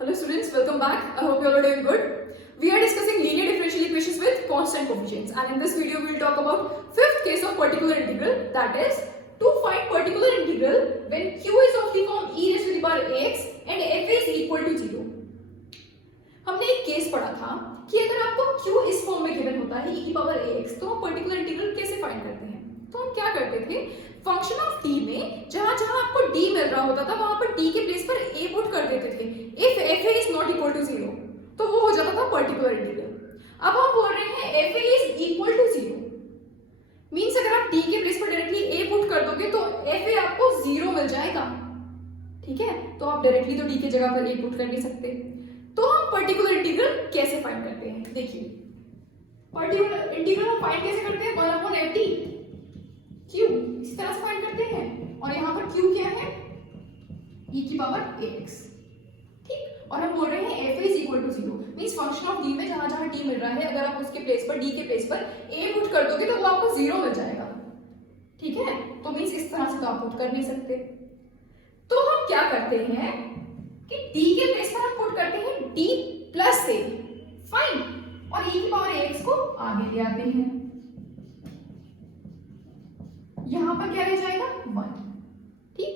Hello students, welcome back. I hope you all are doing good. We are discussing linear differential equations with constant coefficients, and in this video we will talk about fifth case of particular integral, that is to find particular integral when q is of the form e raised to the power ax and f is equal to 0. हमने एक case पढ़ा था कि अगर आपको q इस form में given होता है e की पावर ax तो हम पर्टिकुलर इंटीग्रल कैसे फाइंड करते हैं. तो हम क्या करते थे, फंक्शन ऑफ t में जहां जहां आपको d मिल रहा होता था वहां पर d के प्लेस पर a पुट कर देते थे. If f is not equal to 0 तो वो हो जाता था पर्टिकुलर इंटीग्रल. अब हम बोल रहे हैं f is equal to 0 means अगर आप d के प्लेस पर डायरेक्टली a पुट कर दोगे तो f आपको 0 मिल जाएगा. ठीक है, तो आप डायरेक्टली तो d की जगह पर a पुट कर नहीं सकते. तो हम पर्टिकुलर इंटीग्रल कैसे फाइंड करते हैं, देखिए पर्टिकुलर इंटीग्रल हम फाइंड कैसे करते हैं, 1/ft q इस तरह से फाइंड करते हैं और यहाँ पर q क्या है, e की पावर ax. ठीक, और हम बोल रहे हैं f is equal to 0 means function of d में जहां जहां t मिल रहा है अगर आप उसके प्लेस पर d के प्लेस पर a पुट कर दोगे तो वो आपको 0 मिल जाएगा. ठीक है, तो मींस इस तरह से तो आप पुट कर नहीं सकते. तो हम क्या करते हैं कि d के प्लेस पर हम पुट करते हैं d प्लस a, फाइन, और e की पावर ax को आगे ले आते हैं. यहां पर क्या रह जाएगा 1. ठीक,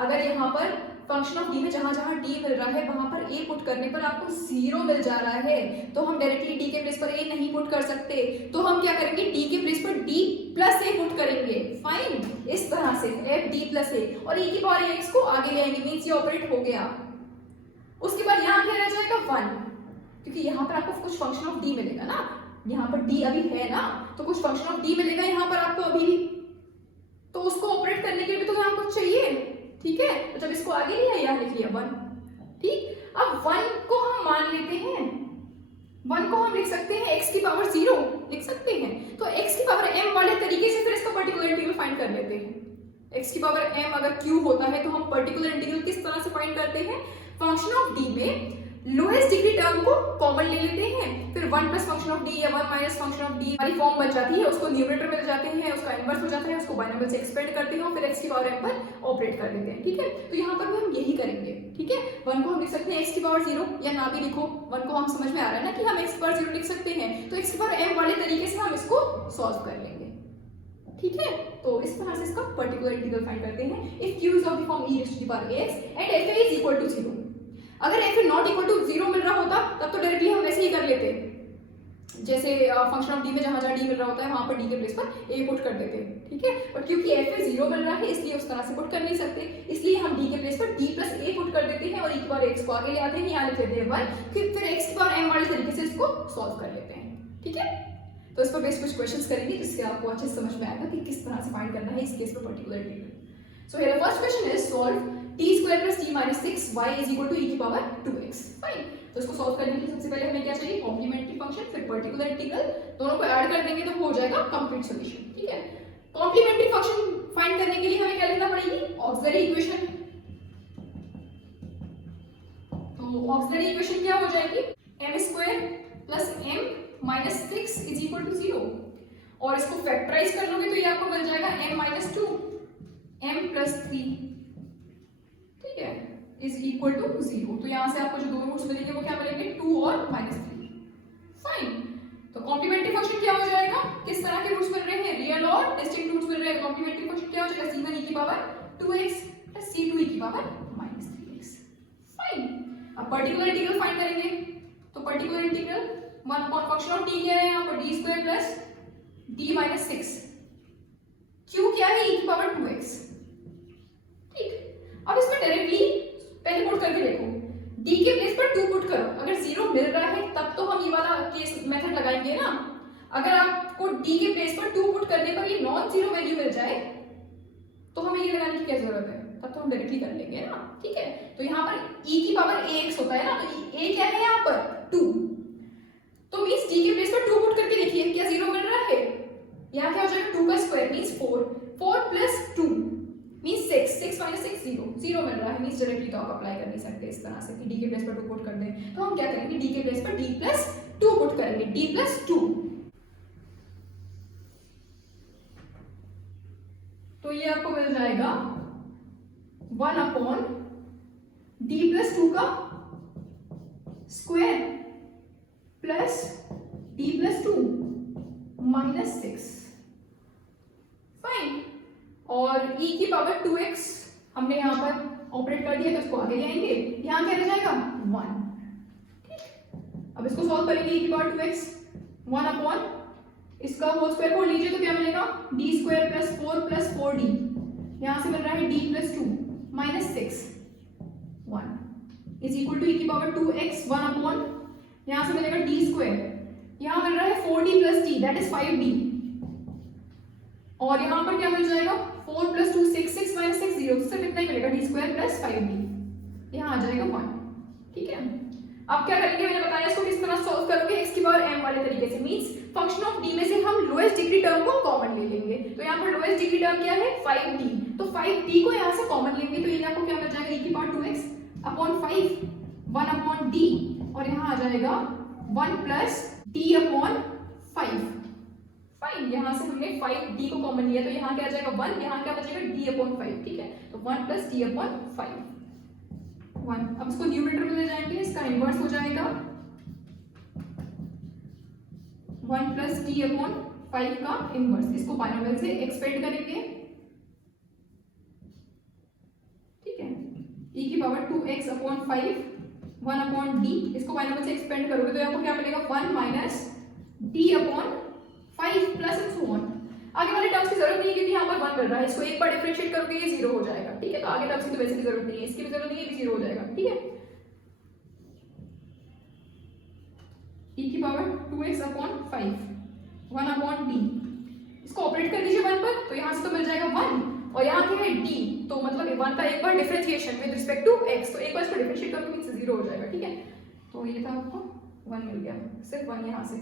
अगर यहां पर फंक्शन ऑफ d में जहां जहां d मिल रहा है वहां पर a पुट करने पर आपको 0 मिल जा रहा है तो हम डायरेक्टली d के प्लेस पर a नहीं पुट कर सकते. तो हम क्या करेंगे, d के प्लेस पर d प्लस a पुट करेंगे, फाइन, इस तरह से f d प्लस a और e की पावर ax को आगे ले आएंगे मींस ये ऑपरेट हो गया. उसके बाद यहाँ क्या रह जाएगा 1 क्योंकि यहाँ पर आपको कुछ फंक्शन ऑफ d मिलेगा ना, यहाँ पर d अभी है ना तो कुछ फंक्शन ऑफ d मिलेगा यहाँ पर आपको अभी, तो उसको ऑपरेट करने के लिए भी तो यहाँ कुछ चाहिए. ठीक है, तो जब इसको आगे लिया यहाँ लिख लिया 1. ठीक, अब 1 को हम मान लेते हैं, 1 को हम लिख सकते हैं x की पावर 0 लिख सकते हैं. तो x की पावर m वाले तरीके से फिर इसका पर्टिकुलर इंटीग्रल फाइंड कर लेते हैं. x की पावर m अगर q होता है तो हम पर्टिकुलर इंटीग्रल किस तरह से फाइंड करते हैं, फंक्शन ऑफ d में लोएस्ट डिग्री टर्म को कॉमन ले लेते हैं, फिर 1 प्लस फंक्शन ऑफ d या 1 माइनस फंक्शन ऑफ d वाली फॉर्म बन जाती है, उसको न्यूमरेटर में ले जाते हैं, उसका इनवर्स हो जाता है, उसको बाइनोमियल से एक्सपेंड करते हैं और फिर x की पावर m पर ऑपरेट कर देते हैं. ठीक है, तो यहाँ पर भी हम यही करेंगे. ठीक है, 1 को हम लिख सकते हैं x की पावर 0 या ना भी लिखो, 1 को हम समझ में आ रहा है ना कि हम x की पावर 0 लिख सकते हैं, तो x की पावर m वाले तरीके से हम इसको सॉल्व कर लेंगे. ठीक है, तो इस तरह से इसका पर्टिकुलर इंटीग्रल फाइंड करते हैं. If q is of the form e raised to the power ax and f is equal to 0. अगर f नॉट इक्वल टू 0 मिल रहा होता तब तो डायरेक्टली हम वैसे ही कर लेते, जैसे फंक्शन ऑफ d में जहां जहां d मिल रहा होता है वहां पर d के प्लेस पर a पुट कर देते. ठीक है, बट क्योंकि f में 0 मिल रहा है इसलिए उस तरह से पुट कर नहीं सकते, इसलिए हम d के प्लेस पर d प्लस a पुट कर देते हैं और e की पावर x को आगे ले आते हैं, यहाँ लिख लेते हैं 1, फिर x की पावर m वाले तरीके से इसको सॉल्व कर लेते हैं. ठीक है, तो इस पर बेस कुछ क्वेश्चंस करेंगे जिससे आपको अच्छे से समझ में आएगा कि किस तरह से फाइंड करना है इस केस पर particular integral. So here first question is solve t square plus t minus 6y is equal to e की पावर 2x. फाइन, तो इसको सॉल्व करने के लिए सबसे पहले हमें क्या चाहिए, कॉम्प्लीमेंट्री फंक्शन, फिर पर्टिकुलर इंटीग्रल, दोनों को ऐड कर देंगे तो वो हो जाएगा कंप्लीट सॉल्यूशन. ठीक है, कॉम्प्लीमेंट्री फंक्शन फाइंड करने के लिए हमें क्या लिखना पड़ेगी, ऑक्सिलरी इक्वेशन. तो ऑक्सिलरी इक्वेशन क्या हो जाएगी, m square plus m minus 6 is equal to 0 और इसको फैक्टराइज कर लोगे तो ये आपको मिल जाएगा m माइनस 2 m प्लस 3, ठीक है, इज इक्वल टू 0. तो यहाँ से आपको जो दो रूट्स मिलेंगे वो क्या मिलेंगे, 2 और माइनस 3. फाइन, तो कॉम्प्लीमेंट्री फंक्शन क्या हो जाएगा, किस तरह के रूट्स मिल रहे हैं, रियल और डिस्टिंक्ट रूट्स मिल रहे हैं. कॉम्प्लीमेंट्री फंक्शन क्या हो जाएगा, c1 e की power 2x plus c2 e की पावर माइनस 3x. फाइन, अब पर्टिकुलर इंटीग्रल फाइंड करेंगे. तो particular integral function of t क्या है यहाँ पर, d square plus d minus 6, q क्या है, e की पावर 2x. ठीक, अब इसमें डायरेक्टली पहले पुट करके देखो, d के प्लेस पर 2 पुट करो, अगर 0 मिल रहा है तब तो हम ये वाला केस मेथड लगाएंगे ना. अगर आपको d के प्लेस पर 2 पुट करने पर ये नॉन जीरो वैल्यू मिल जाए तो हमें ये लगाने की क्या जरूरत है, तब तो हम डायरेक्टली कर लेंगे ना. ठीक है, तो यहाँ पर e की पावर ax होता है ना, तो a क्या है यहाँ पर 2, तो मींस d के प्लेस पर 2 पुट करके देखिए क्या 0 मिल रहा है, यहाँ क्या हो जाएगा 2 का square means 4, 4 plus 2 means 6, 6 minus 6 0, 0 मिल रहा है मींस डायरेक्टली तो आप अप्लाई कर नहीं सकते इस तरह से कि d के प्लेस पर 2 पुट कर दें. तो हम क्या करेंगे, d के प्लेस पर d प्लस 2 पुट करेंगे, d प्लस 2. तो ये आपको मिल जाएगा 1 अपॉन d प्लस 2 का square plus D plus 2 minus 6। Fine. और e की पावर 2x हमने यहाँ पर ऑपरेट कर दिया तो इसको आगे ले आएंगे, यहाँ क्या रह जाएगा 1। ठीक, अब इसको सॉल्व करेंगे। e की पावर 2x 1 अपॉन इसका होल स्क्वायर को लीजिए तो क्या मिलेगा d square plus 4 plus 4d, यहाँ से मिल रहा है d plus 2 minus 6 1 is equal to e की पावर 2x 1 अपॉन यहाँ से मिलेगा d स्क्वायर, यहाँ मिल रहा है 4d plus d that is 5d, और यहाँ पर क्या मिल जाएगा 4 प्लस 2 6 6 माइनस 6 0, तो सिर्फ इतना ही मिलेगा d स्क्वायर प्लस 5d, यहाँ आ जाएगा 1। ठीक है, अब क्या करेंगे मैंने बताया इसको किस तरह सॉल्व करोगे x की पावर m वाले तरीके से, मींस फंक्शन ऑफ d में से हम लोएस्ट डिग्री टर्म को कॉमन ले लेंगे। तो यहाँ पर लोएस्ट डिग्री टर्म क्या है 5d, तो 5d को यहाँ से कॉमन लेंगे तो ये आपको क्या मिल जाएगा e की power 2x upon 5 1 upon d, और यहाँ आ जाएगा 1 प्लस d अपॉन 5। फाइन, यहाँ से हमने 5d को कॉमन लिया तो यहाँ क्या आ जाएगा 1, यहाँ क्या बचेगा d अपॉन 5। ठीक है, तो 1 प्लस d अपॉन 5 1। अब इसको न्यूमरेटर में ले जाएंगे, इसका इनवर्स हो जाएगा 1 प्लस d अपॉन 5 का इनवर्स, इसको बाइनोमियल से एक्सपेंड करेंगे। ठीक है, e की power 2x upon 5 1 upon d, इसको बाइनोमियल से एक्सपेंड करोगे तो आपको क्या मिलेगा 1 minus d upon 5 plus and so on. आगे वाले टर्म्स की जरूरत नहीं है क्योंकि यहाँ पर 1 मिल रहा है, इसको एक बार डिफरेंशिएट करोगे ये 0 हो जाएगा। ठीक है, तो आगे टर्म्स की तो वैसे भी जरूरत नहीं है, इसकी भी जरूरत नहीं है, ये भी 0 हो जाएगा। ठीक है, e की power 2x upon 5 1 upon d, इसको ऑपरेट कर दीजिए 1 पर तो यहाँ से तो मिल जाएगा 1, और यहाँ क्या है d, तो मतलब 1 का एक बार differentiation with respect to x, तो एक बार इसको डिफरेंशिएट करोगे मींस 0 हो जाएगा। ठीक है, तो ये था आपको 1 मिल गया, सिर्फ 1 यहाँ से,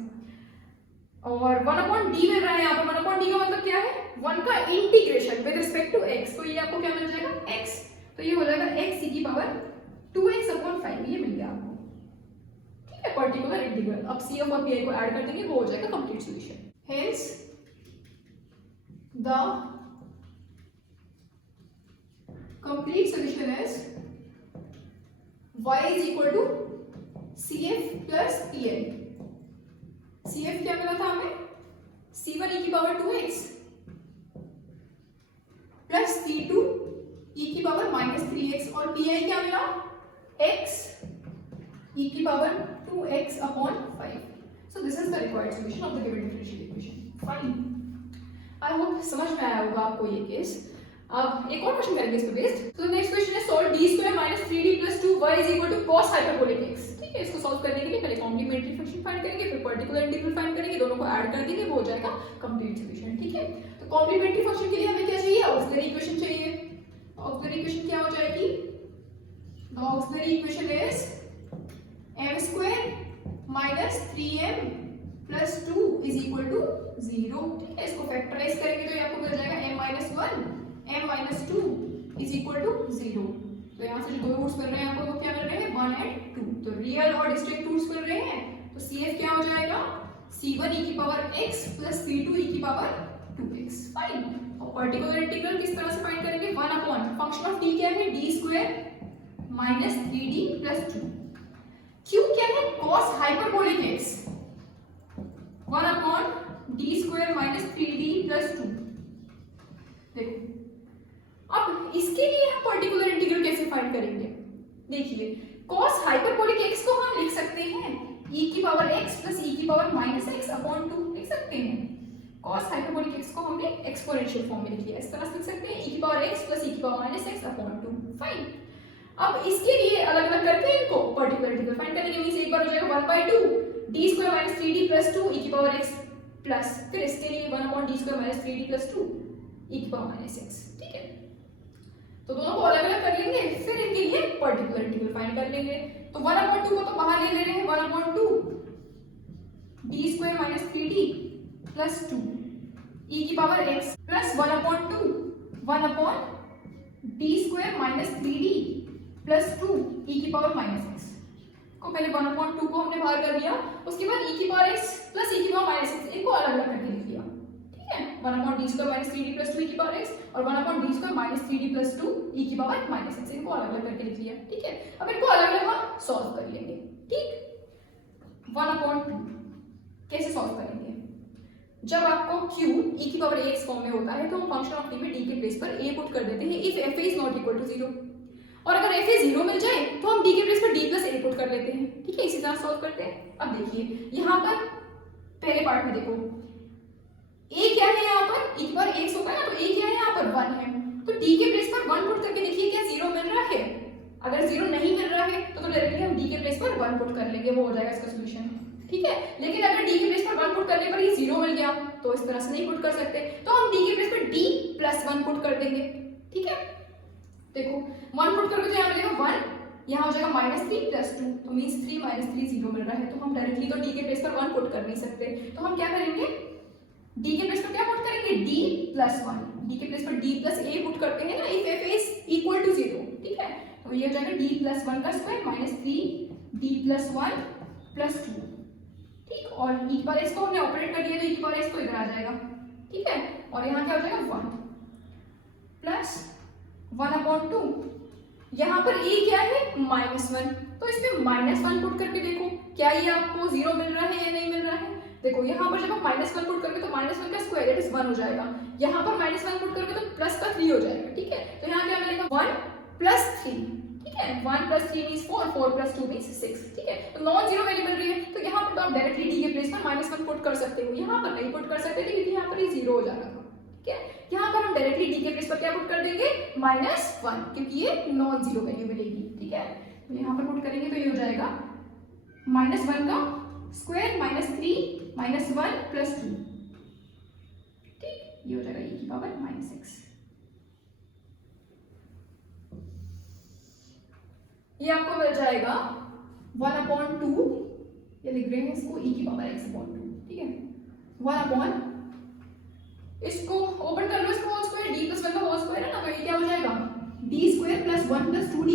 और 1 अपॉन d मिल रहा है यहाँ पर। 1 अपॉन d का मतलब क्या है 1 का integration with respect to x, तो ये आपको क्या मिल जाएगा x, तो ये हो जाएगा x e की पावर 2x अपॉन 5, ये मिल गया आपको। ठीक है, पर्टिकुलर इंटीग्रल। अब c और pi को ऐड कर देंगे, वो हो जाएगा complete solution. Hence the complete solution is y is equal to cf plus pi। CF क्या मिला था हमें C1 e की power 2x plus C2 e की पावर माइनस 3x, और PI क्या मिला x e की power 2x upon 5। So this is the required solution of the given differential equation. Fine, I hope समझ में आया होगा आपको ये केस। अब एक और क्वेश्चन करेंगे इस पे बेस्ड। तो नेक्स्ट क्वेश्चन है solve d square minus 3d plus 2y is equal to cos hyperbolic x। ठीक है, इसको सॉल्व करने के लिए पहले कॉम्प्लीमेंट्री फंक्शन फाइंड करेंगे, फिर पर्टिकुलर इंटीग्रल फाइंड करेंगे, दोनों को ऐड कर देंगे, वो हो जाएगा कंप्लीट सॉल्यूशन। ठीक है, तो कॉम्प्लीमेंट्री फंक्शन के लिए हमें क्या चाहिए ऑक्सिलरी इक्वेशन चाहिए। ऑक्सिलरी इक्वेशन क्या हो जाएगी, the auxiliary equation is m square minus 3m plus 2 is equal to 0। ठीक है, इसको फैक्टराइज करेंगे तो ये आपको मिल जाएगा m minus 1 m minus 2 is equal to 0। तो यहाँ से जो दो रूट्स मिल रहे हैं आपको वो क्या मिल रहे हैं 1 एंड 2, तो रियल और डिस्टिंक्ट रूट्स मिल रहे हैं, तो CF क्या हो जाएगा C1 e की power x plus C2 e की पावर 2x। फाइन, और पर्टिकुलर इंटीग्रल किस तरह से फाइंड करेंगे 1 अपॉन फंक्शन ऑफ t क्या है d square minus 3d plus 2, q क्या है cos hyperbolic x 1 upon d square minus 3d plus 2। देखो अब इसके लिए हम पर्टिकुलर इंटीग्रल कैसे फाइंड करेंगे, देखिए cos हाइपरबोलिक x को हम लिख सकते हैं e की पावर x प्लस e की पावर माइनस x अपॉन 2 लिख सकते हैं। cos हाइपरबोलिक x को हमने एक्सपोनेंशियल फॉर्म में लिख लिया, इस तरह से लिख सकते हैं e की पावर x प्लस e की power minus x upon 2। Fine, अब इसके लिए अलग अलग करके इनको पर्टिकुलर इंटीग्रल फाइंड करेंगे, मींस एक बार हो जाएगा 1/2 d square minus 3d plus 2 e की पावर x प्लस फिर इसके लिए 1 upon d square minus 3d plus 2 e की पावर माइनस x। ठीक है, तो दोनों को अलग अलग कर लेंगे, फिर इनके लिए पर्टिकुलर इंटीग्रल फाइंड कर लेंगे। तो 1/2 को तो बाहर ले रहे हैं, 1/2 d square minus 3d plus 2 e की power x plus 1/2 d square minus 3d plus 2 e की पावर माइनस x को पहले 1/2 को हमने बाहर कर दिया, उसके बाद e की पावर x प्लस e की पावर माइनस x इनको अलग अलग करके लिख दिया। 1/d square minus 3d plus 2 e की पावर x और 1/d square minus 3d plus 2 e की पावर माइनस x, इनको अलग अलग करके लिख लिया। ठीक है, अब इनको अलग अलग हम सॉल्व कर लेंगे। ठीक, 1/2। कैसे सॉल्व करेंगे? जब आपको q e की पावर ax फॉर्म में होता है तो हम फंक्शन ऑफ t में d के प्लेस पर a पुट कर देते हैं if f is not equal to 0, और अगर f 0 मिल जाए तो हम d के प्लेस पर d प्लस a पुट कर लेते हैं। ठीक है, इसी तरह सॉल्व करते हैं। अब देखिए यहाँ पर पहले पार्ट में देखो a क्या है, यहाँ पर e की पावर ax होगा ना, तो a क्या है यहाँ पर 1 है, तो d के प्लेस पर 1 पुट करके देखिए क्या 0 मिल रहा है। अगर 0 नहीं मिल रहा है तो डायरेक्टली हम d के प्लेस पर 1 पुट कर लेंगे, वो हो जाएगा इसका सॉल्यूशन। ठीक है, लेकिन अगर d के प्लेस पर 1 पुट करने पर ये 0 मिल गया तो इस तरह से नहीं पुट कर सकते, तो हम d के प्लेस पर d प्लस 1 पुट कर देंगे। ठीक है, देखो 1 पुट करोगे तो यहाँ मिलेगा 1, यहाँ हो जाएगा -3 + 2, तो मींस 3 - 3 0 मिल रहा है, तो हम डायरेक्टली तो d के प्लेस पर 1 पुट कर नहीं सकते, तो हम क्या करेंगे, d के प्लेस पर क्या पुट करेंगे, d + 1, d के प्लेस पर d + a पुट करते हैं ना if f is equal to 0। ठीक है, तो ये हो जाएगा d + 1 का स्क्वायर -3d + 1 + 2। ठीक, और e की पावर x को हमने ऑपरेट कर दिया तो e की पावर x तो इधर आ जाएगा। ठीक है, और यहाँ क्या हो जाएगा 1 प्लस 1/2, यहाँ पर a क्या है -1, तो इसमें -1 पुट करके देखो क्या ये आपको 0 मिल रहा है या नहीं मिल रहा है। देखो यहाँ पर जब आप -1 पुट करके तो -1 का स्क्वायर दैट इज 1 हो जाएगा, यहाँ पर -1 पुट करके तो प्लस का 3 हो जाएगा। ठीक है, तो यहाँ क्या मिलेगा 1 + 3। ठीक है, 1 + 3 मींस 4, 4 + 2 मींस 6। ठीक है, तो नॉन जीरो वैल्यू मिल रही है, तो यहाँ पर तो आप डायरेक्टली d के प्लेस पर -1 पुट कर सकते हो, यहाँ पर नहीं पुट कर सकते थे क्योंकि यहाँ पर ये 0 हो जा रहा था। ठीक है, यहाँ पर हम डायरेक्टली d के प्लेस पर क्या पुट कर देंगे, -1, क्योंकि ये नॉन जीरो वैल्यू मिलेगी। ठीक है, तो यहाँ पर पुट करेंगे तो ये हो जाएगा -1 का स्क्वायर -3 -1 + 2। ठीक, ये हो जाएगा e की पावर -x। ये आपको मिल जाएगा 1/2, ये लिख रहे हैं इसको e की पावर x/2। ठीक है, 1/, इसको ओपन कर लो, इसको होल स्क्वायर, d + 1 का होल स्क्वायर है ना, तो ये क्या हो जाएगा d² + 1 + 2d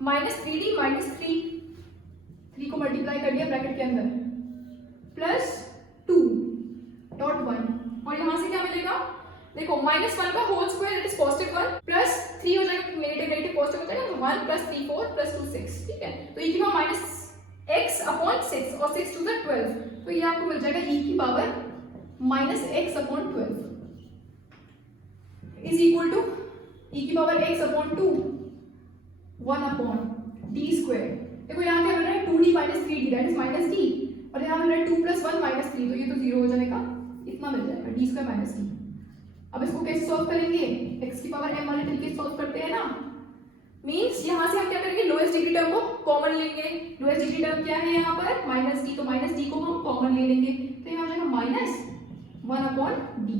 -3d -3, 3 को मल्टीप्लाई कर दिया ब्रैकेट के अंदर, +2.1, और यहाँ से क्या मिलेगा, देखो -1 का whole square that is +1 plus 3 हो जाएगा, नेगेटिव पॉजिटिव हो जाएगा, तो 1 + 3 4 + 2 6। ठीक है, तो e की पावर -x/6 और 6 2 12, तो ये आपको मिल जाएगा e की power -x/12 is equal to e की पावर x/2 1/d²। देखो यहाँ क्या मिल रहा है 2d - 3d that is -d, और यहाँ मिल रहा है 2 + 1 - 3, तो ये तो 0 हो जाएगा, इतना मिल जाएगा d² - d। अब इसको कैसे सॉल्व करेंगे, x की पावर m वाले तरीके से सॉल्व करते हैं ना, मींस यहाँ से हम क्या करेंगे, लोएस्ट डिग्री टर्म को कॉमन लेंगे। लोएस्ट डिग्री टर्म क्या है यहाँ पर -d, तो -d को हम कॉमन ले लेंगे, तो यहाँ हो जाएगा -1/d,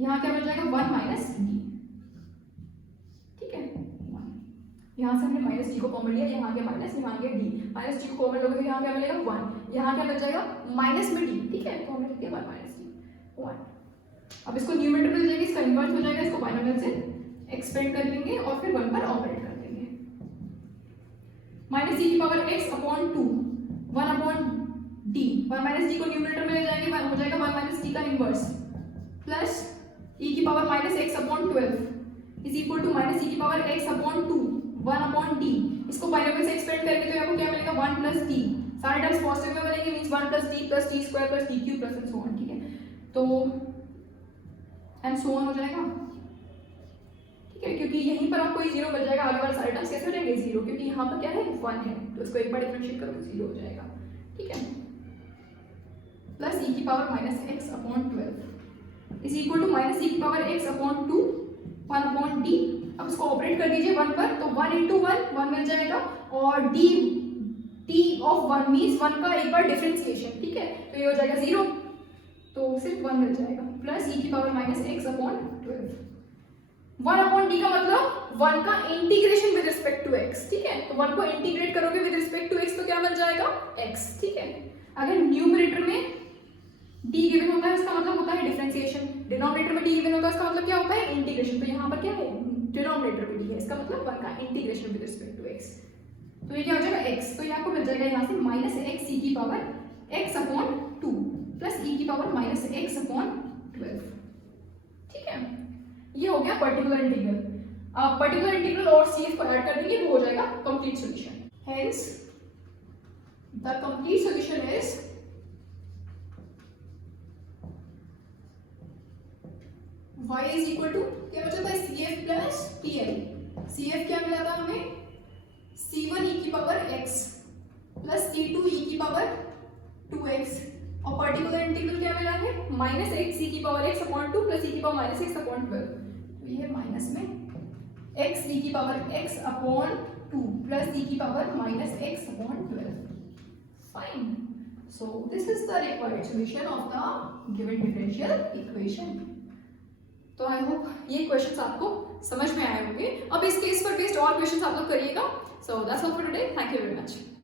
यहाँ क्या मिल जाएगा 1 - d। ठीक है, यहाँ से हमने -d को कॉमन लिया, यहाँ गया माइनस, यहाँ गया d, -d को कॉमन लोगे तो यहाँ क्या मिलेगा 1, यहाँ क्या मिल जाएगा माइनस में d। ठीक है, तो हमने लिख दिया 1 - d 1। अब इसको न्यूमरेटर में ले जाएंगे, इसका इन्वर्स हो जाएगा, इसको बाइनोमियल से एक्सपेंड कर लेंगे और फिर 1 पर ऑपरेट कर देंगे। -e की पावर x/2 1/d, 1 - d को न्यूमरेटर में ले जाएंगे, हो जाएगा 1 - d का इन्वर्स, प्लस e की power -x/12 is equal to -e की पावर x/2 1/d। इसको बाइनोमियल से एक्सपेंड करेंगे तो आपको क्या मिलेगा 1 + d, सारे टर्म्स पॉजिटिव में बनेंगे, means 1 + d + t² + t³ + so on. ठीक है, तो एंड सो ऑन हो जाएगा। ठीक है, क्योंकि यहीं पर आपको ये 0 मिल जाएगा, आगे वाले सारे टर्म्स कैसे हो जाएंगे 0, क्योंकि यहाँ पर क्या है 1 है, तो इसको एक बार डिफरेंशिएट करो तो 0 हो जाएगा। ठीक है, प्लस e की power -x/12 is equal to -e की पावर x/2 1/d। अब इसको ऑपरेट कर दीजिए 1 पर, तो 1 × 1 मिल जाएगा, और d ऑफ 1 मींस 1 का एक बार डिफरेंशिएशन। ठीक है, तो ये हो जाएगा 0, तो सिर्फ 1 मिल जाएगा, प्लस e की पावर -x/12 1/d का मतलब 1 का integration with respect to x। ठीक है, तो 1 को इंटीग्रेट करोगे विद रिस्पेक्ट टू x तो क्या मिल जाएगा x। ठीक है, अगर न्यूमरेटर में d गिवन होता है इसका मतलब होता है डिफरेंशिएशन, डिनोमिनेटर में d गिवन होता है इसका मतलब क्या होता है इंटीग्रेशन, तो यहाँ पर क्या है डिनोमिनेटर में d है, इसका मतलब 1 का integration with respect to x, तो ये क्या हो जाएगा x, तो ये आपको मिल जाएगा यहाँ से -x e की पावर x/2 प्लस e की पावर -x/12। ठीक है, ये हो गया पर्टिकुलर इंटीग्रल। अब पर्टिकुलर इंटीग्रल और सीरीज को ऐड कर देंगे, वो हो जाएगा complete solution. Hence the complete solution is y is equal to क्या बचा था CF प्लस TL। CF क्या मिला था हमें C1 e की power x plus C2 e की पावर 2x और पर्टिकुलर इंटीग्रल क्या मिला है माइनस एक्स ई की पावर x अपॉन 2 प्लस ई की पावर माइनस एक्स अपॉन 12। तो ये माइनस में x e की power x upon 2 plus e की power minus x upon 12। Fine. So this is the required solution of the given differential equation. तो I hope ये questions आपको समझ में आए होंगे। अब इस केस पर बेस्ड और क्वेश्चंस आप लोग करिएगा। So that's all for today. Thank you very much.